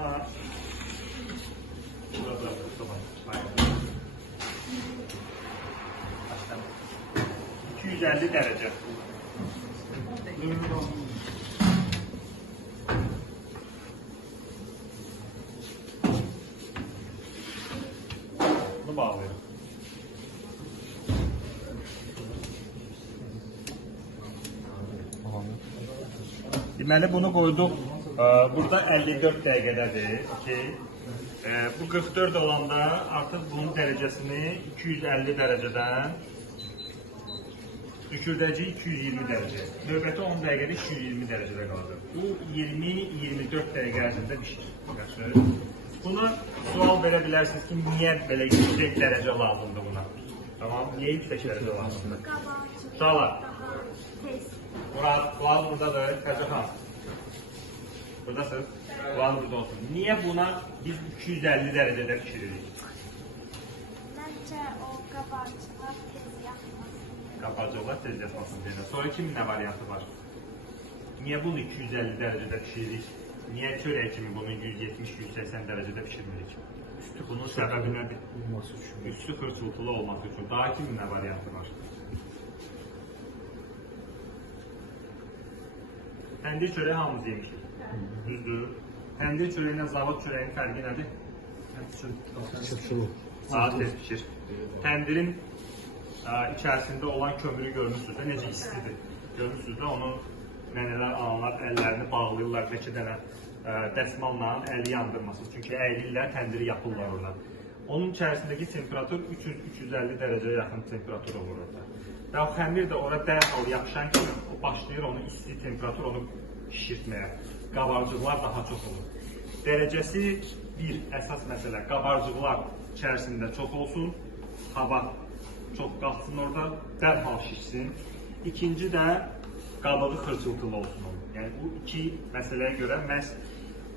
Buna burada tamam. 250 derece. Bunu bağlayalım. Deməli bunu qoyduq. Burada 54 dəqiqədədir ki, bu 44 olanda artıq bunun dərəcəsini 250 dərəcədən düşürdəcəyik 220 dərəcə. Növbəti 10 dəqiqədə 220 dərəcədə qaldı. Bu 20-24 dəqiqə ərzində pişir. Yaxşı. Buna sual verə bilərsiniz ki, niyə belə yüksək dərəcə lazımdır buna? Tamam, niyə yüksək dərəcə lazımdır? Suallar. Murad, Kual buradadır, Kacahan. Buradasın, Kual burada olsun. Niye buna biz 250 derecede pişiririk? Bence o kabarcılar tez yapmasın. Kabarcılar tez yapmasın diye. Sonra kimin ne varyantı var? Niye bunu 250 derecede pişiririk? Niye çörek kimi bunu 170-180 derecede pişirmirik? Bunun sebebi nedir? Üstü hırçıltılı olması için. Daha kimin ne varyantı var? Təndir çörəyi hamımız yemişik. Düzdür. Təndir çörəyinə zavod çörəyinin fərqi nədir? Saat tez pişir. Təndirin içərisində olan kömürü görmüşsünüz də necə istidir. Görmüşsünüz də onu nənələr, analar əllərini bağlayırlar bir-iki dənə dəsmalla əli yandırmasın. Çünki əyilirlər, təndiri yapırlar orada. Onun içərisindəki temperatur 300-350 dərəcəyə yaxın temperatur olur orada. Və o xəmir də orada dərhal yapışan kimi o başlayır onu isti temperatur onu pişirtməyə. Qabarcıqlar daha çox olur. Dərəcəsi bir əsas məsələ. Qabarcıqlar içərisində çox olsun, hava çox qalsın orada, dərhal şişsin. İkinci də qabığı xırçıltılı olsun onun. Yəni bu iki məsələyə görə məhz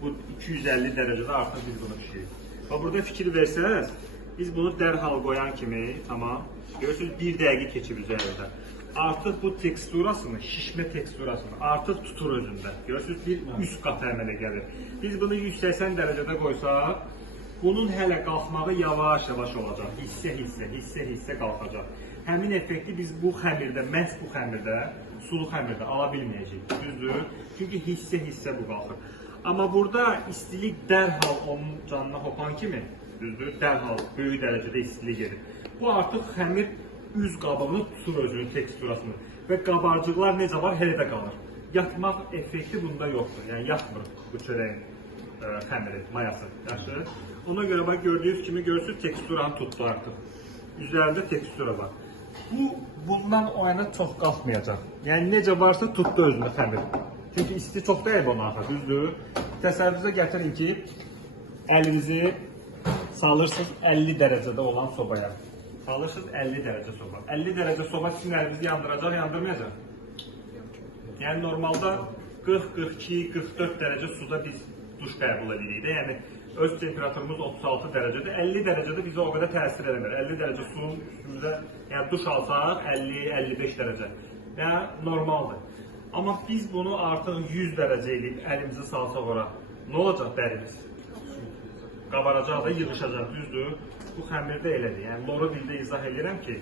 bu 250 dərəcədə artıq biz bunu pişiririk. Və burada fikir versəz, biz bunu dərhal qoyan kimi, tamam, görürsünüz, bir dəqiqə keçib üzərində. Artıq bu teksturasını, şişmə teksturasını artıq tutur özündə. Görürsünüz, bir üst qat əmələ gəlir. Biz bunu 180 dərəcədə qoysaq, bunun hələ qalxmağı yavaş-yavaş olacaq. Hissə qalxacaq. Həmin effekti biz bu xəmirdə, məhz bu xəmirdə, sulu xəmirdə ala bilməyəcəyik. Düzdür? Çünki hissə bu qalxır. Amma burada istilik dərhal onun canına hopan kimi, düzdür, dərhal böyük dərəcədə istilik gedir. Bu artıq xəmir üz qabığını tutur özünün teksturasını və qabarcıqlar necə var, hələ də qalır. Yatmaq effekti bunda yoxdur, yəni yatmır bu çörəyin xəmiri, mayası. Yaxşı. Ona görə bax, gördüyünüz kimi görürsünüz, teksturanı tutdu artıq. Üzərində tekstura var. Bu, bundan o yana çox qalxmayacaq. Yəni necə varsa tutdu özünü xəmir. Çünki isti çox deyil ona axı, düzdür. Təsəvvürünüzə gətirin ki, əlinizi salırsınız 50 dərəcədə olan sobaya. Salırsınız 50 dərəcə soba. 50 dərəcə soba sizin əlinizi yandıracaq, yandırmayacaq. Yəni normalda 40, 42, 44 dərəcə suda biz duş qəbul edirik də. Yəni öz temperaturumuz 36 dərəcədə, 50 dərəcədə bizə o qədər təsir eləmir. 50 dərəcə suyun üstümüzdə, yəni duş alsaq 50-55 dərəcə. Yəni normaldır. Amma biz bunu artıq 100 dərəcə edib əlimizi salsaq ora, nə olacaq dərimiz? Qabaracaq da, yığışacaq, düzdür. Bu xəmirdə elədir. Yəni loru dildə izah edirəm ki,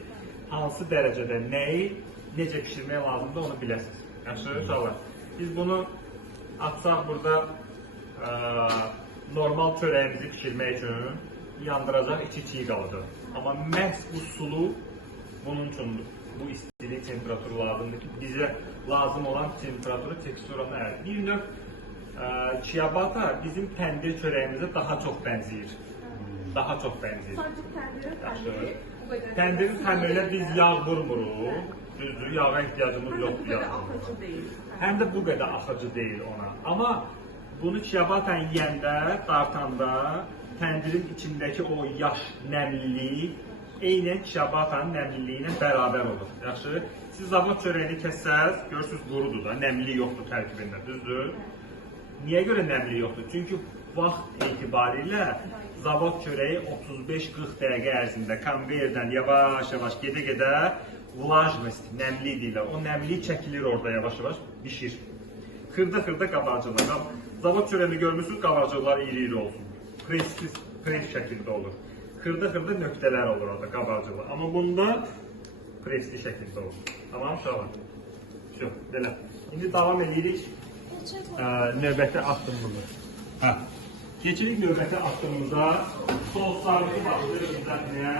hansı dərəcədə nəyi, necə pişirmək lazımdır onu biləsiniz. Yaxşı, uşaqlar. Biz bunu atsaq burada normal çörəyimizi pişirmək üçün yandıracaq, içi qalacaq. Amma məhz bu sulu bunun üçündür. Bu istilik temperaturu lazımdır ki, bizə lazım olan temperaturu, teksturanı əldir. Bir növ ciabatta bizim təndir çörəyimizə daha çox bənzəyir. Daha çox bənzəyir. Sadece tendirin xəmiri. Təndirin xəmirinə biz yağ vurmuruq. Düzdür, yağa ehtiyacımız yoxdur. Axıcı deyil. Həm də bu qədər axıcı deyil ona. Amma bunu ciabatta yeyəndə, dartanda təndirin içindəki o yaş nəmliliyi eynən ciabattanın nəmliliyi ilə bərabər olur. Yaxşı. Siz zavod çörəyini kəssəz, görürsünüz qurudur da, nəmli yoxdur tərkibində, düzdür? Niyə görə nəmli yoxdur? Çünki vaxt etibarilə zavod çörəyi 35-40 dəqiqə ərzində konveyerdən yavaş-yavaş gedə-gedə vlajnost, nəmli deyirlər. O nəmli çəkilir orada yavaş-yavaş, bişir. Xırda qabarcıqlar. Zavod çörəyini görmüsünüz, qabarcıqlar iri olsun. Pres şəkildə olur. Xırda nöqtələr olur orada qabarcıqlar. Amma bunda presli şəkildə olur. Tamam, uşaqlar. Все, belə. İndi davam edirik növbəti addımımıza. Hə. Keçirik növbəti addımımıza. Soslarımızı baxırıq düzəltməyə.